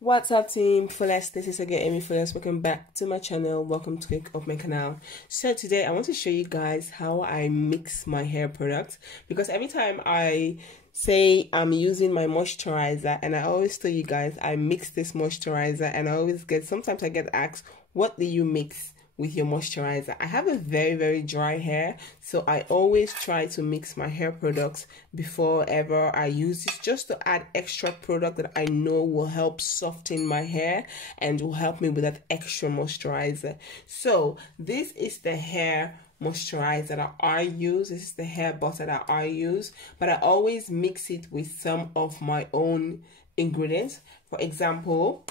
What's up, team Fullest? This is again AMIFULLEST. Welcome back to my channel. Welcome to click off my canal. So today I want to show you guys how I mix my hair products, because every time I say I'm using my moisturizer, and I always tell you guys I mix this moisturizer, and sometimes I get asked, what do you mix with your moisturizer? I have a very dry hair, so I always try to mix my hair products before ever I use it, just to add extra product that I know will help soften my hair and will help me with that extra moisturizer. So this is the hair moisturizer that I use. This is the hair butter that I use, but I always mix it with some of my own ingredients. For example,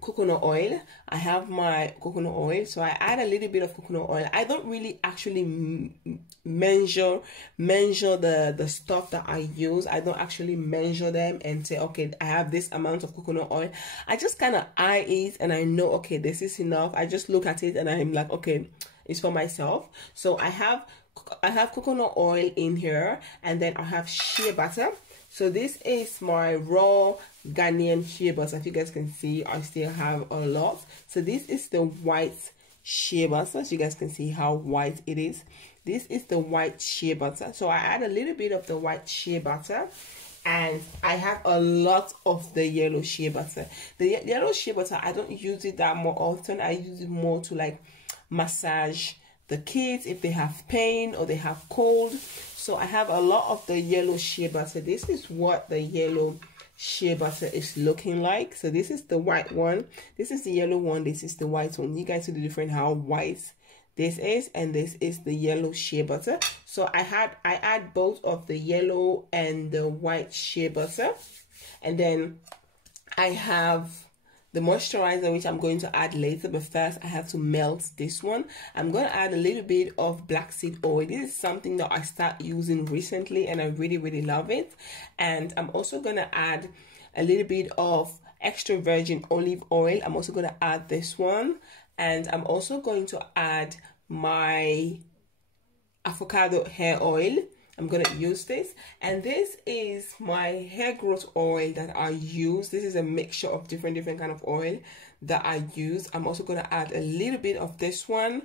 coconut oil. I have my coconut oil, so I add a little bit of coconut oil. I don't really actually measure the stuff that I use. I don't actually measure them and say, okay, I have this amount of coconut oil. I just kind of eye it and I know, okay, this is enough. I just look at it and I'm like, okay, it's for myself. So I have coconut oil in here, and then I have shea butter. So this is my raw Ghanaian shea butter. If you guys can see, I still have a lot. So this is the white shea butter. So you guys can see how white it is. This is the white shea butter. So I add a little bit of the white shea butter, and I have a lot of the yellow shea butter. The yellow shea butter, I don't use it that more often. I use it more to like massage the kids if they have pain or they have cold. So I have a lot of the yellow shea butter. This is what the yellow shea butter is looking like. So this is the white one, this is the yellow one, this is the white one. You guys see the difference how white this is, and this is the yellow shea butter. So I add both of the yellow and the white shea butter, and then I have the moisturizer, which I'm going to add later, but first I have to melt this one. I'm going to add a little bit of black seed oil. This is something that I started using recently and I really love it. And I'm also going to add a little bit of extra virgin olive oil. I'm also going to add this one, and I'm also going to add my avocado hair oil. I'm going to use this, and this is my hair growth oil that I use. This is a mixture of different kind of oil that I use. I'm also going to add a little bit of this one,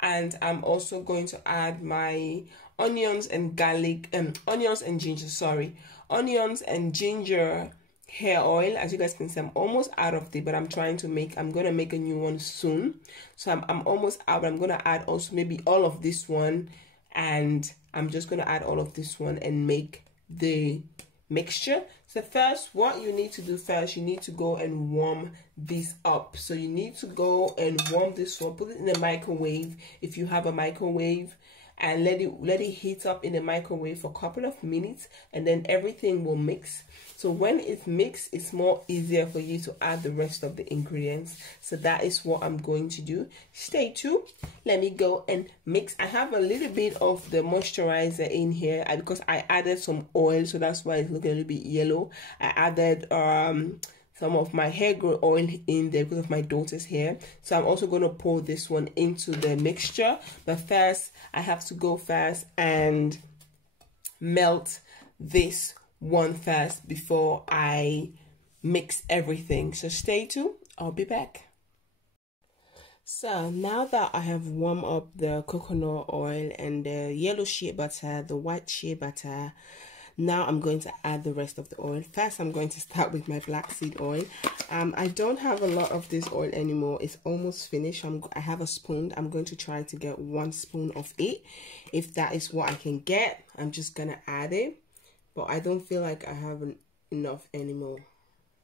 and I'm also going to add my onions and ginger hair oil. As you guys can see, I'm almost out of it, but I'm going to make a new one soon. So I'm almost out, but I'm going to add also maybe all of this one, and I'm just going to add all of this one and make the mixture. So first, what you need to do first, you need to go and warm this up. So you need to go and warm this up, put it in the microwave if you have a microwave, and let it heat up in the microwave for a couple of minutes, and then everything will mix. So when it's mixed, it's more easier for you to add the rest of the ingredients. So that is what I'm going to do. Stay tuned. Let me go and mix. I have a little bit of the moisturizer in here because I added some oil, so that's why it's looking a little bit yellow. I added some of my hair growth oil in there because of my daughter's hair. So I'm also going to pour this one into the mixture. But first, I have to go fast and melt this one first before I mix everything. So stay tuned. I'll be back. So now that I have warmed up the coconut oil and the yellow shea butter, the white shea butter, now I'm going to add the rest of the oil. First, I'm going to start with my black seed oil. I don't have a lot of this oil anymore. It's almost finished. I have a spoon. I'm going to try to get 1 spoon of it. If that is what I can get, I'm just going to add it. But I don't feel like I have enough anymore.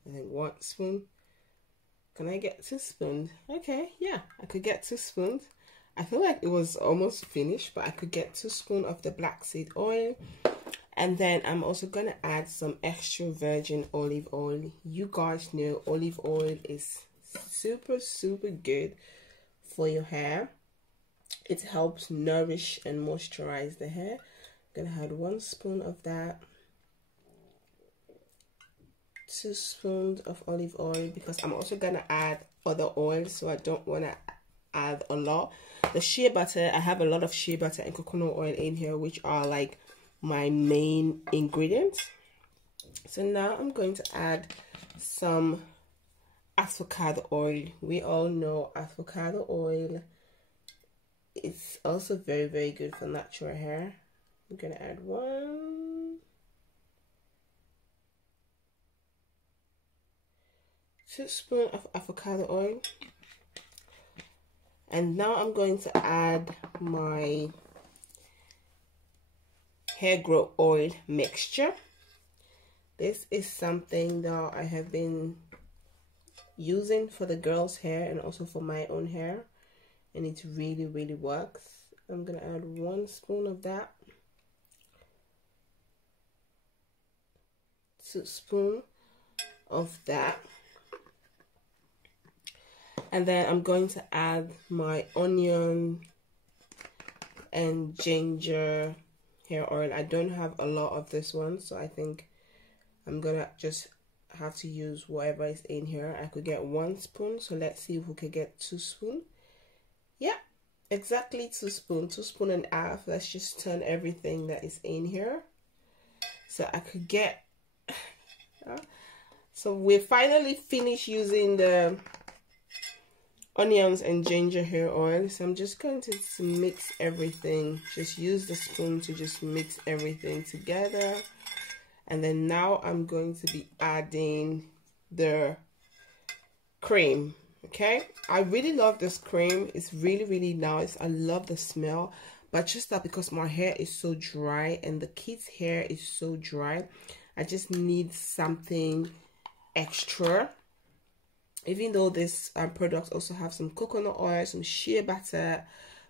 I think 1 spoon. Can I get 2 spoons? Okay, yeah, I could get 2 spoons. I feel like it was almost finished, but I could get 2 spoons of the black seed oil. And then I'm also going to add some extra virgin olive oil. You guys know olive oil is super good for your hair. It helps nourish and moisturize the hair. I'm going to add 1 spoon of that. 2 spoons of olive oil, because I'm also going to add other oils, so I don't want to add a lot. The shea butter, I have a lot of shea butter and coconut oil in here, which are like my main ingredients. So now I'm going to add some avocado oil. We all know avocado oil. It's also very, very good for natural hair. I'm gonna add 1 teaspoon of avocado oil. And now I'm going to add my hair growth oil mixture. This is something that I have been using for the girls' hair and also for my own hair, and it really, really works. I'm gonna add 1 spoon of that, 2 spoons of that, and then I'm going to add my onion and ginger hair oil. I don't have a lot of this one, so I think I'm gonna just have to use whatever is in here. I could get 1 spoon, so let's see if we could get 2 spoons. Yeah, exactly 2 spoons, 2 spoons and a half. Let's just turn everything that is in here. So I could get, so we're finally finished using the onions and ginger hair oil. So I'm just going to mix everything. Just use the spoon to just mix everything together. And then now I'm going to be adding the cream. Okay, I really love this cream. It's really, really nice. I love the smell, but just that because my hair is so dry and the kids' hair is so dry, I just need something extra. Even though this product also have some coconut oil, some shea butter,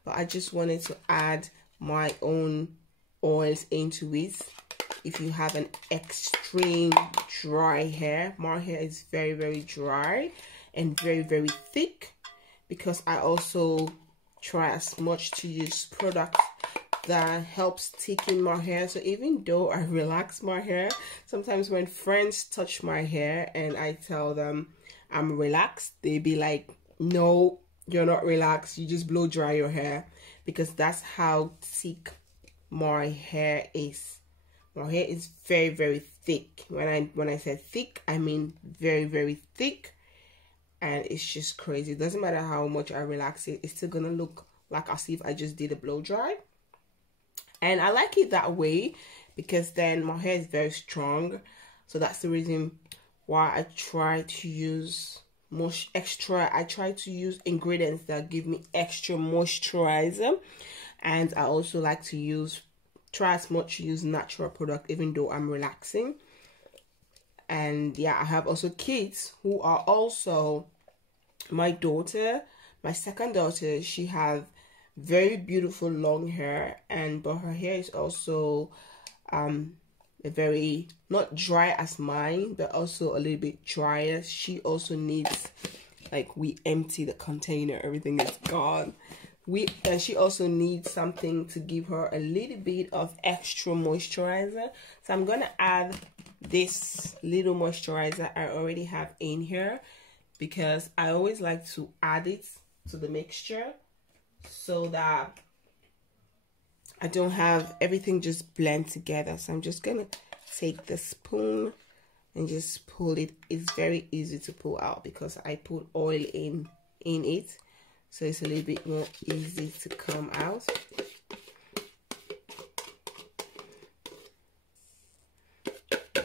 but I just wanted to add my own oils into it. If you have an extreme dry hair, my hair is very, very dry and very, very thick, because I also try as much to use products that helps thicken my hair. So even though I relax my hair, sometimes when friends touch my hair and I tell them I'm relaxed, they be like, no, you're not relaxed, you just blow dry your hair, because that's how thick my hair is. My hair is very, very thick. When I say thick, I mean very, very thick, and it's just crazy. It doesn't matter how much I relax it, it's still gonna look like as if I just did a blow dry. And I like it that way because then my hair is very strong. So that's the reason why I try to use I try to use ingredients that give me extra moisturizer. And I also like to try as much to use natural product even though I'm relaxing. And yeah, I have also kids who are also, my daughter, my second daughter, she have very beautiful long hair, but her hair is also very not dry as mine, but also a little bit drier. She also needs, like, we empty the container, everything is gone. And she also needs something to give her a little bit of extra moisturizer. So I'm gonna add this little moisturizer I already have in here, because I always like to add it to the mixture so that I don't have everything just blend together. So I'm just gonna take the spoon and just pull it. It's very easy to pull out because I put oil in it, so it's a little bit more easy to come out.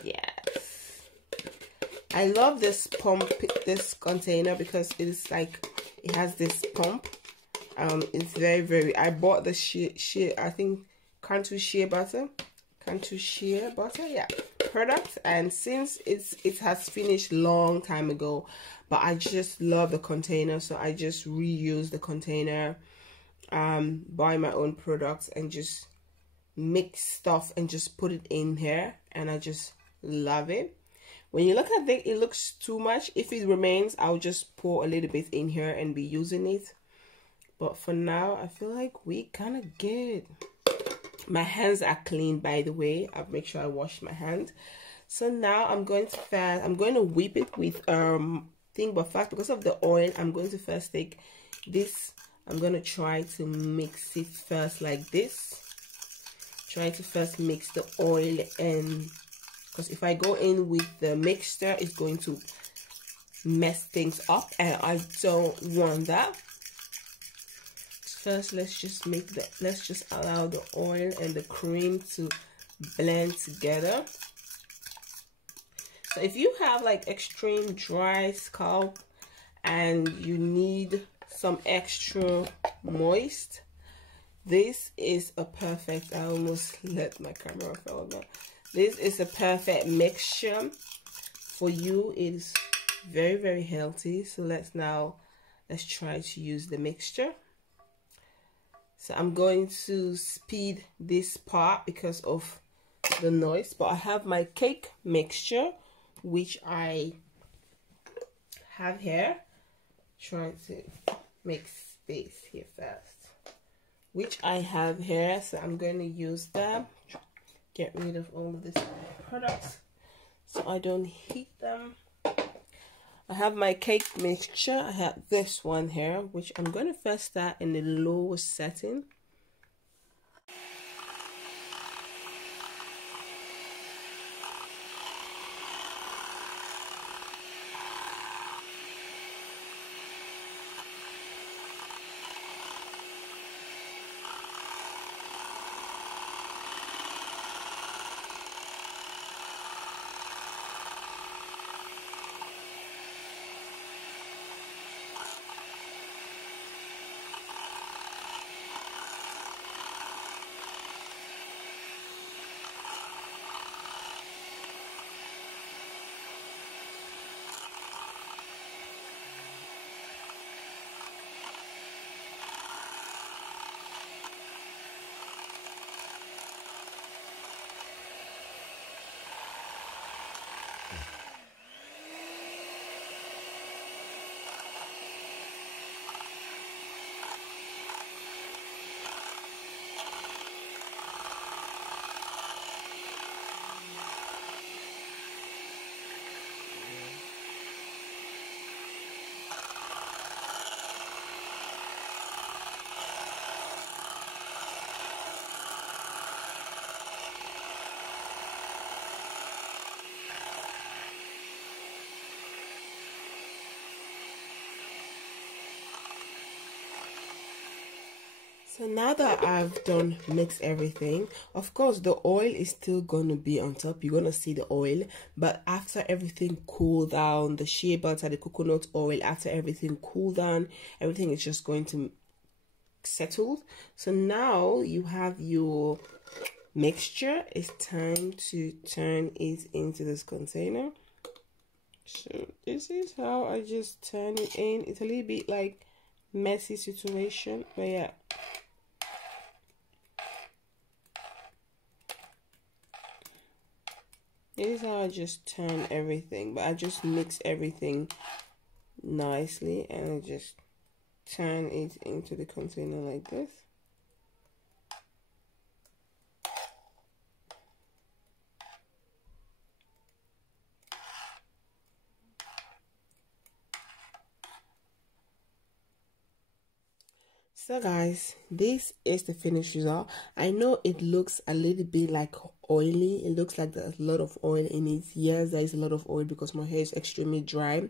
Yes, I love this this container because it's like it has this pump. It's very, very, I bought the shea, I think Cantu shea butter, yeah, product, and since it has finished long time ago, but I just love the container, so I just reuse the container, buy my own products and just mix stuff and just put it in here, and I just love it. When you look at it, it looks too much. If it remains, I'll just pour a little bit in here and be using it. But for now, I feel like we kind of good. My hands are clean, by the way. I'll make sure I wash my hand. So now I'm going to whip it with thing, but first, because of the oil, I'm going to first take this. I'm going to try to mix it first like this. Try to first mix the oil, and because if I go in with the mixture, it's going to mess things up, and I don't want that. First, let's just allow the oil and the cream to blend together. So if you have like extreme dry scalp and you need some extra moist, this is a perfect, I almost let my camera fall down. This is a perfect mixture for you. It is very, very healthy. So let's try to use the mixture. So I'm going to speed this part because of the noise, but I have my cake mixture, which I have here. Trying to make space here first, which I have here. So I'm going to use them, get rid of all of these products so I don't heat them. I have my cake mixture. I have this one here, which I'm going to first start in the lowest setting. So now that I've done mix everything, of course the oil is still gonna be on top. You're gonna see the oil, but after everything cool down, the shea butter, the coconut oil, after everything cool down, everything is just going to settle. So now you have your mixture. It's time to turn it into this container. So this is how I just turn it in. It's a little bit like messy situation, but yeah. This is how I just turn everything, but I just mix everything nicely and I just turn it into the container like this. So guys, this is the finished result. I know it looks a little bit like oily. It looks like there's a lot of oil in it. Yes, there is a lot of oil because my hair is extremely dry.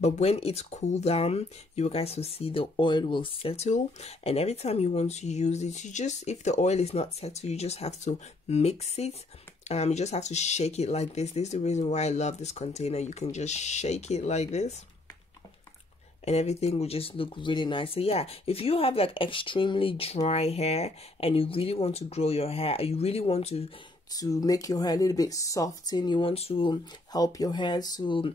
But when it's cooled down, you guys will see the oil will settle. And every time you want to use it, you just, if the oil is not settled, you just have to mix it. You just have to shake it like this. This is the reason why I love this container. You can just shake it like this, and everything will just look really nice. So yeah, if you have like extremely dry hair and you really want to grow your hair, you really want to make your hair a little bit soften, you want to help your hair to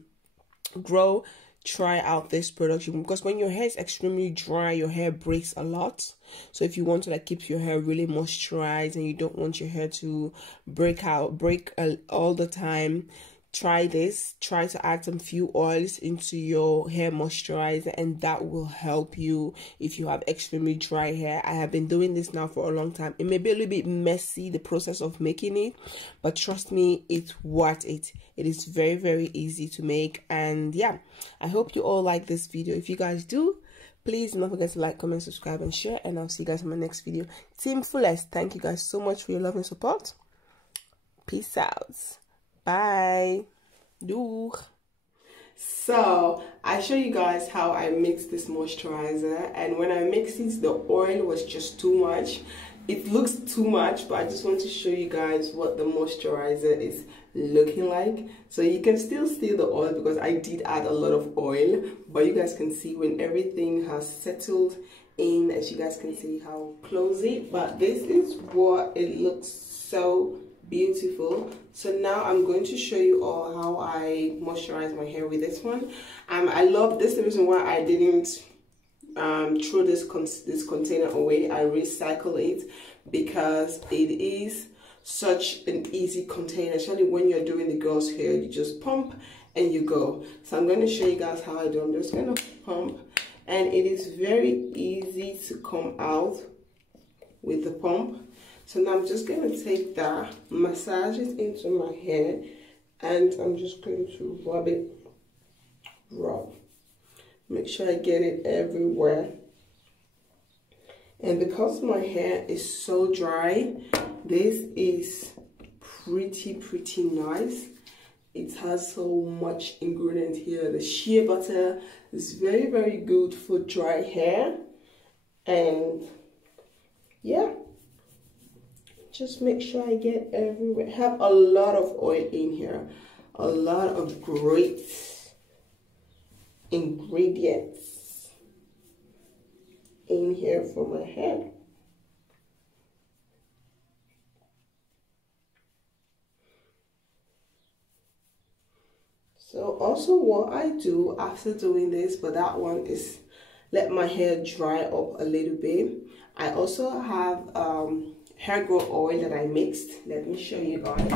grow, try out this product. Because when your hair is extremely dry, your hair breaks a lot. So if you want to like keep your hair really moisturized and you don't want your hair to break all the time, try this. Try to add some few oils into your hair moisturizer, and that will help you if you have extremely dry hair. I have been doing this now for a long time. It may be a little bit messy, the process of making it, but trust me, it's worth it. It is very, very easy to make. And yeah, I hope you all like this video. If you guys do, please do not forget to like, comment, subscribe, and share. And I'll see you guys in my next video. Team Fullest, thank you guys so much for your love and support. Peace out. Bye. Doeg. So I show you guys how I mix this moisturizer, and when I mixed it, the oil was just too much. It looks too much, but I just want to show you guys what the moisturizer is looking like. So you can still see the oil because I did add a lot of oil, but you guys can see when everything has settled in, as you guys can see how closey. But this is what it looks so beautiful. So now I'm going to show you all how I moisturize my hair with this one. I love this. The reason why I didn't throw this container away, I recycle it because it is such an easy container, especially when you're doing the girls' hair. You just pump and you go. So I'm going to show you guys how I do. I'm just going to pump, and it is very easy to come out with the pump. So now I'm just going to take that, massage it into my hair, and I'm just going to rub. Make sure I get it everywhere. And because my hair is so dry, this is pretty nice. It has so much ingredient here. The shea butter is very good for dry hair. And yeah, just make sure I get everywhere. Have a lot of oil in here, a lot of great ingredients in here for my hair. So also what I do after doing this, but that one is let my hair dry up a little bit. I also have hair growth oil that I mixed. Let me show you guys.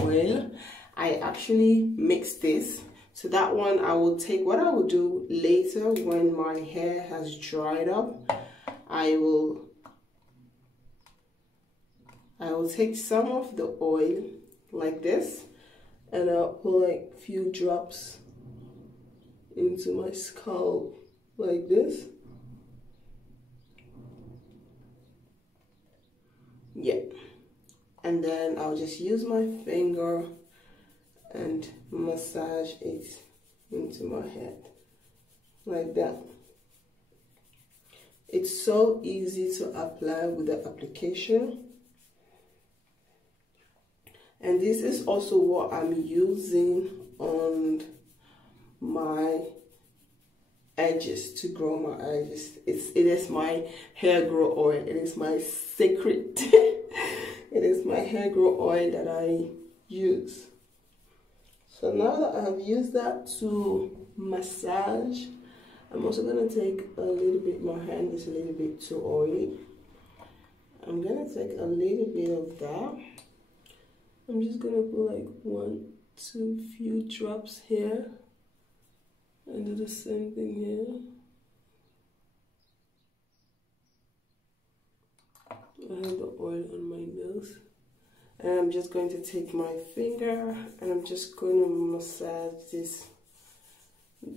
Oil. I actually mixed this. So that one I will take. What I will do later when my hair has dried up, I will take some of the oil like this, and I'll put like a few drops into my scalp like this. Yeah, and then I'll just use my finger and massage it into my head like that. It's so easy to apply with the application. And this is also what I'm using on my edges to grow my edges. It is my hair grow oil. It is my secret. It is my hair grow oil that I use. So now that I have used that to massage, I'm also going to take a little bit, my hand is a little bit too oily. I'm going to take a little bit of that. I'm just going to put like 1, 2 few drops here. And do the same thing here. I have the oil on my nose. And I'm just going to take my finger and I'm just going to massage this,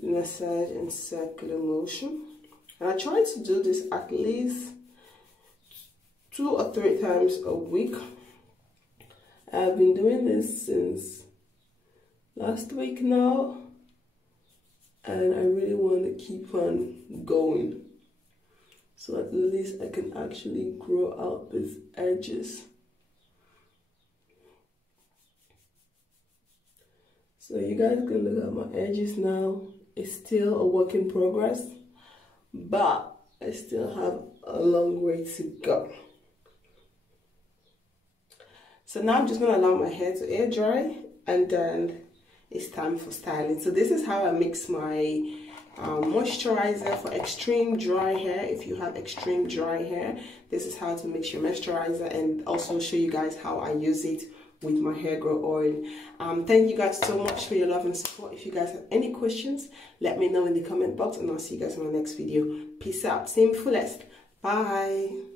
massage in circular motion. And I try to do this at least 2 or 3 times a week. I've been doing this since last week now, and I really want to keep on going, so at least I can actually grow out these edges. So you guys can look at my edges now. It's still a work in progress, but I still have a long way to go. So now I'm just going to allow my hair to air dry, and then it's time for styling. So this is how I mix my moisturizer for extreme dry hair. If you have extreme dry hair, this is how to mix your moisturizer, and also show you guys how I use it with my hair grow oil. Thank you guys so much for your love and support. If you guys have any questions, let me know in the comment box, and I'll see you guys in my next video. Peace out. TeamFullest. Bye.